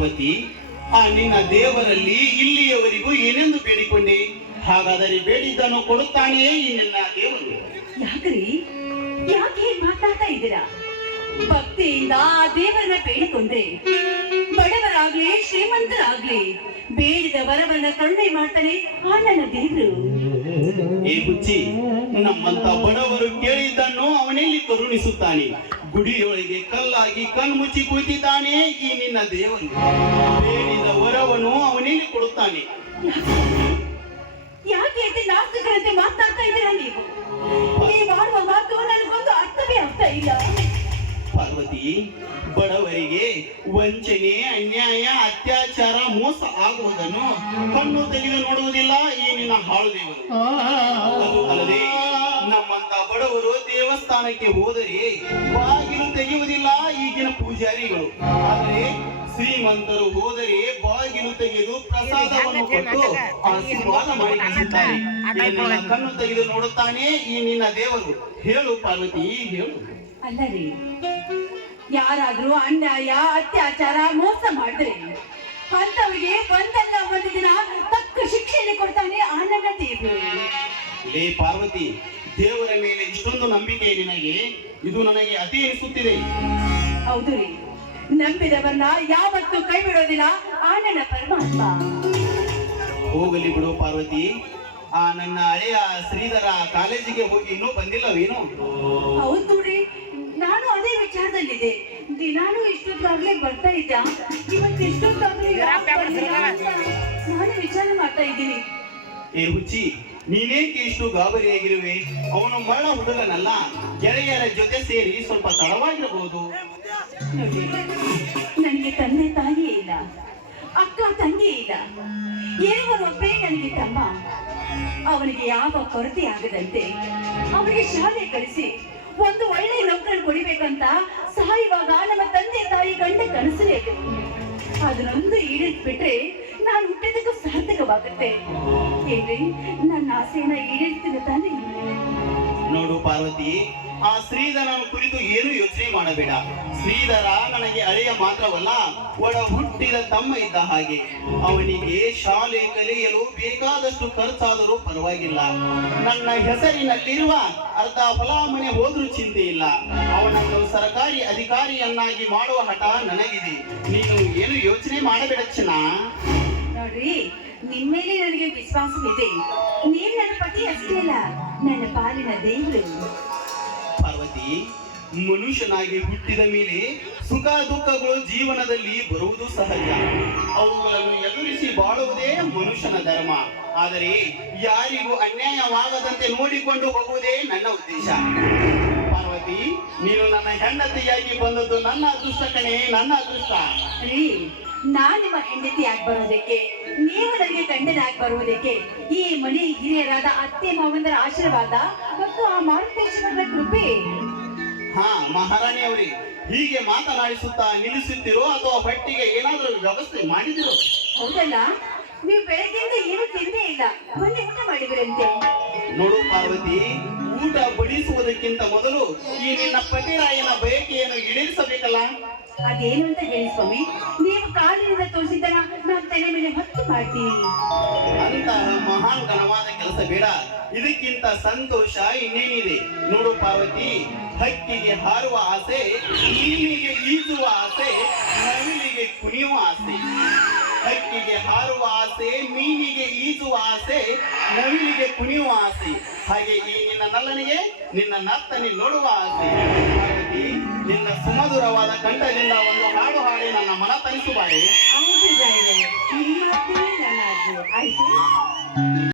ಪಾರ್ವತಿ, ಆ ನಿನ್ನ ದೇವರಲ್ಲಿ ಇಲ್ಲಿಯವರೆಗೂ ಏನೆಂದು ಬೇಡಿಕೊಂಡೆ? ಹಾಗಾದರೆ ಬೇಡಿದ್ದನ್ನು ಕೊಡುತ್ತಾನೆಯೇ ಈ ನಿನ್ನ ದೇವರು? ಯಾಕ್ರಿ, ಯಾಕೆ ಮಾತಾಡ್ತಾ ಇದ್ದೀರಾ? ಭಕ್ತಿಯಿಂದ ಆ ದೇವರನ್ನ ಬೇಡಿಕೊಂಡ್ರೆ ಬಡವರಾಗ್ಲಿ ಶ್ರೀಮಂತರಾಗ್ಲಿ ಬೇಡಿದ ವರವನ್ನ ಕರುಣೆ ಮಾಡ್ತಾನೆ ಆ ನನ್ನ ದೇವರು. ಏ ಹುಚ್ಚಿ, ನಮ್ಮಂತ ಬಡವರು ಕೇಳಿದ್ದನ್ನು ಅವನಲ್ಲಿ ಕರುಣಿಸುತ್ತಾನೆ. ಗುಡಿಯೊಳಗೆ ಕಲ್ಲಾಗಿ ಕಣ್ಮುಚ್ಚಿ ಕುಳಿತಿದ್ದಾನೆ ಈ ನಿನ್ನ ದೇವರು. ಬೇಡಿದ ವರವನ್ನು ಅವನಲ್ಲಿ ಕೊಡುತ್ತಾನೆ. ಯಾಕೆ ನಾಸ್ತಿಕರಂತೆ ಮಾತಾಡ್ತಾ ಇದ್ದೀರಾ ನೀವು? ನೀವು ಮಾಡುವ ಮಾತು ನನಗೊಂದು ಅರ್ಥವೇ ಆಗ್ತಾ ಇಲ್ಲ. ಪಾರ್ವತಿ, ಬಡವರಿಗೆ ವಂಚನೆ, ಅನ್ಯಾಯ, ಅತ್ಯಾಚಾರ, ಮೋಸ ಆಗುವುದನ್ನು ಕಣ್ಣು ತೆಗೆದು ನೋಡುವುದಿಲ್ಲ ಈ ನಿನ್ನ ಹಾಳು ದೇವರು. ಅದು ಅಲ್ಲದೆ ನಮ್ಮಂತ ಬಡವರು ದೇವಸ್ಥಾನಕ್ಕೆ ಹೋದರೆ ಬಾಗಿಲು ತೆಗೆಯುವುದಿಲ್ಲ ಈಗಿನ ಪೂಜಾರಿಗಳು. ಆದರೆ ಶ್ರೀಮಂತರು ಹೋದರೆ ಬಾಗಿಲು ತೆಗೆದು ಪ್ರಸಾದವನ್ನು ಕೊಟ್ಟು ಆಶೀರ್ವಾದ ಮಾಡಿ ಕಳಿಸುತ್ತಾರೆ. ಕಣ್ಣು ತೆಗೆದು ನೋಡುತ್ತಾನೆ ಈ ನಿನ್ನ ದೇವರು. ಹೇಳು ಪಾರ್ವತಿ, ಹೇಳು. ಅಲ್ಲರಿ, ಯಾರಾದ್ರೂ ಅನ್ಯಾಯ, ಅತ್ಯಾಚಾರ, ಮೋಸ ಮಾಡಿದ್ರೆ ಅಂತವರಿಗೆ ಒಂದಲ್ಲ ಒಂದು ದಿನ ತಕ್ಕ ಶಿಕ್ಷೆಯನ್ನು ಕೊಡ್ತಾನೆ ಆ ನನ್ನ ದೇವರು. ಲೇ ಪಾರ್ವತಿ, ದೇವರ ಮೇಲೆ ಇಷ್ಟೊಂದು ನಂಬಿಕೆ ನಿನಗೆ? ಇದು ನನಗೆ ಅತಿ ಎನಿಸುತ್ತಿದೆ. ಹೌದು ರೀ, ನಂಬಿದವರನ್ನ ಯಾವತ್ತೂ ಕೈ ಬಿಡೋದಿಲ್ಲ ಆ ನನ್ನ ಪರಮಾತ್ಮ. ಹೋಗಲಿ ಬಿಡು ಪಾರ್ವತಿ. ಆ ನನ್ನ ಹಳೆಯ ಶ್ರೀಧರ ಕಾಲೇಜಿಗೆ ಹೋಗಿ ಇನ್ನೂ ಬಂದಿಲ್ಲವೇನು? ಹೌದು ನೋಡ್ರಿ, ನಾನು ಅದೇ ವಿಚಾರದಲ್ಲಿದೆ. ದಿನಾನು ಇಷ್ಟೊತ್ತಾಗ್ಲೇ ಬರ್ತಾ ಇದ್ದ, ಇವತ್ತು ಇಷ್ಟೊತ್ತಾಗ್ಲೇ ನಾನು ವಿಚಾರ ಮಾಡ್ತಾ ಇದ್ದೀನಿ. ಏ ಹುಚ್ಚಿ, ನೀನೇಕೆ ಇಷ್ಟು ಗಾಬರಿಯಾಗಿರುವೆ? ಅವನು ಮರಣ ಹುಡುಗನಲ್ಲ. ಗೆಳೆಯರ ಜೊತೆ ಸೇರಿ ಸ್ವಲ್ಪ ತಡವಾಗಿರಬಹುದು. ನೋಡಿ, ನನಗೆ ತಂದೆ ತಾಯಿಯೇ ಇಲ್ಲ, ಅಕ್ಕ ತಂಗಿ ಇಲ್ಲ, ಇರುವರೊಬ್ಬರೇ ನನಗೆ ತಮ್ಮ. ಅವನಿಗೆ ಯಾವ ಕೊರತೆ ಆಗದಂತೆ ಅವನಿಗೆ ಶಾಲೆ ಕಳಿಸಿ ಒಂದು ಒಳ್ಳೆ ನೌಕರನ್ನು ಕೊಡಿಬೇಕಂತ ಸಾಯುವಾಗ ನಮ್ಮ ತಂದೆ ತಾಯಿ ಗಂಡ ಕನಸಲೇ ಇದೆ. ಅದನ್ನೊಂದು ಈಡೇರಿಸ್ಬಿಟ್ರೆ ನಾನು ಹುಟ್ಟಿದ್ದಕ್ಕೂ ಸಾರ್ಥಕವಾಗುತ್ತೆ. ಏನ್ರಿ, ನನ್ನ ಆಸೆಯನ್ನ ಈಡೇರಿಸ್ತೀನಿ ತಾನೆ? ನೋಡು ಪಾರ್ವತಿ, ಆ ಶ್ರೀಧರನ ಕುರಿತು ಏನು ಯೋಚನೆ ಮಾಡಬೇಡ. ಶ್ರೀಧರ ನನಗೆ ಅಳಿಯ ಮಾತ್ರವಲ್ಲ, ಒಡ ಹುಟ್ಟಿದ ತಮ್ಮ ಇದ್ದ ಹಾಗೆ. ಅವನಿಗೆ ಶಾಲೆ ಕಲಿಯಲು ಬೇಕಾದಷ್ಟು ಖರ್ಚಾದರೂ ಪರವಾಗಿಲ್ಲ. ನನ್ನ ಹೆಸರಿನಲ್ಲಿರುವ ಅರ್ಧ ಫಲಾಮಣೆ ಹೋದ್ರೂ ಚಿಂತೆ ಇಲ್ಲ. ಅವನನ್ನು ಸರ್ಕಾರಿ ಅಧಿಕಾರಿಯನ್ನಾಗಿ ಮಾಡುವ ಹಠ ನನಗಿದೆ. ನೀನು ಏನು ಯೋಚನೆ ಮಾಡಬೇಡ ಚೆನ್ನ. ನೋಡ್ರಿ, ನಿಮ್ಮೇಲೆ ನನಗೆ ವಿಶ್ವಾಸವಿದೆ. ನೀವ್ ನನ್ನ ಪತಿ ಅಷ್ಟೇ ಅಲ್ಲ, ನನ್ನ ಪಾಲಿನ ದೇವರು. ಪಾರ್ವತಿ, ಮನುಷ್ಯನಾಗಿ ಹುಟ್ಟಿದ ಮೇಲೆ ಸುಖ ದುಃಖಗಳು ಜೀವನದಲ್ಲಿ ಬರುವುದು ಸಹಜ. ಅವುಗಳನ್ನು ಎದುರಿಸಿ ಬಾಳುವುದೇ ಮನುಷ್ಯನ ಧರ್ಮ. ಆದರೆ ಯಾರಿಗೂ ಅನ್ಯಾಯವಾಗದಂತೆ ನೋಡಿಕೊಂಡು ಹೋಗುವುದೇ ನನ್ನ ಉದ್ದೇಶ. ಪಾರ್ವತಿ, ನೀನು ನನ್ನ ಹೆಂಡತಿಯಾಗಿ ಬಂದದ್ದು ನನ್ನ ಅದೃಷ್ಟ ಕಣೆ, ನನ್ನ ಅದೃಷ್ಟ. ರೀ, ನಾನ್ ನಿಮ್ಮ ಹೆಂಡತಿಯಾಗಿ ಬರೋದಕ್ಕೆ, ನೀವು ನನಗೆ ಗಂಡನಾಗಿ ಬರುವುದಕ್ಕೆ ಈ ಮನೆ ಹಿರಿಯರಾದ ಅತ್ತೆ ಮಾವಂದರ ಆಶೀರ್ವಾದ ಮತ್ತು ಆ ಮಾರುತೇಶ್ವರನ ಕೃಪೆ. ಹಾ ಮಹಾರಾಣಿ ಅವರೇ, ಹೀಗೆ ಮಾತನಾಡಿಸುತ್ತಾ ನಿಲ್ಲಿಸುತ್ತಿರೋ ಅಥವಾ ಬಟ್ಟಿಗೆ ಏನಾದರೂ ವ್ಯವಸ್ಥೆ ಮಾಡಿದಿರೋ? ಹೌದಲ್ಲ, ನೀವು ಬೆಳಗ್ಗೆಯಿಂದ ಏನು ತಿಂದೇ ಇಲ್ಲ, ಬನ್ನಿ ಊಟ ಮಾಡಿದ್ರಂತೆ. ನೋಡು ಪಾರ್ವತಿ, ಊಟ ಬಡಿಸುವುದಕ್ಕಿಂತ ಮೊದಲು ಈ ನಿನ್ನ ಪತಿರಾಯನ ಬಯಕೆಯನ್ನು ಈಡೇರಿಸಬೇಕಲ್ಲ. ಅದೇನು ಅಂತ ಹೇಳಿ ಸ್ವಾಮಿ, ನೀವು ಕಾಲಿನಿಂದ ತೋರಿಸಿದ್ದನ್ನ ನಾನು ತಲೆ ಮೇಲೆ ಹೊತ್ತು ಮಾಡ್ತೀನಿ. ಅಂತಹ ಮಹಾನ್ ಘನವಾದ ಕೆಲಸ ಬೇಡ. ಇದಕ್ಕಿಂತ ಸಂತೋಷ ಇನ್ನೇನಿದೆ? ನೋಡು ಪಾರ್ವತಿ, ಹಕ್ಕಿಗೆ ಹಾರುವ ಆಸೆ, ಮೀನಿಗೆ ಈಜುವ ಆಸೆ, ನವಿಲಿಗೆ ಕುಣಿಯುವ ಆಸೆ. ಹಕ್ಕಿಗೆ ಹಾರುವ ಆಸೆ, ಮೀನಿಗೆ ಈಜುವ ಆಸೆ, ನವಿಲಿಗೆ ಕುಣಿಯುವ ಆಸೆ. ಹಾಗೆ ಈ ನಿನ್ನ ನಲ್ಲನಿಗೆ ನಿನ್ನ ನರ್ತನೆ ನೋಡುವ ಆಸೆ. ಪಾರ್ವತಿ, ನಿನ್ನ ಸುಮಧುರವಾದ ಕಂಠದಿಂದ ಒಂದು ಹಾಡು ಹಾಡಿ ನನ್ನ ಮನ ತನಿಸುಬಾರೆ. ಆಯ್ತು.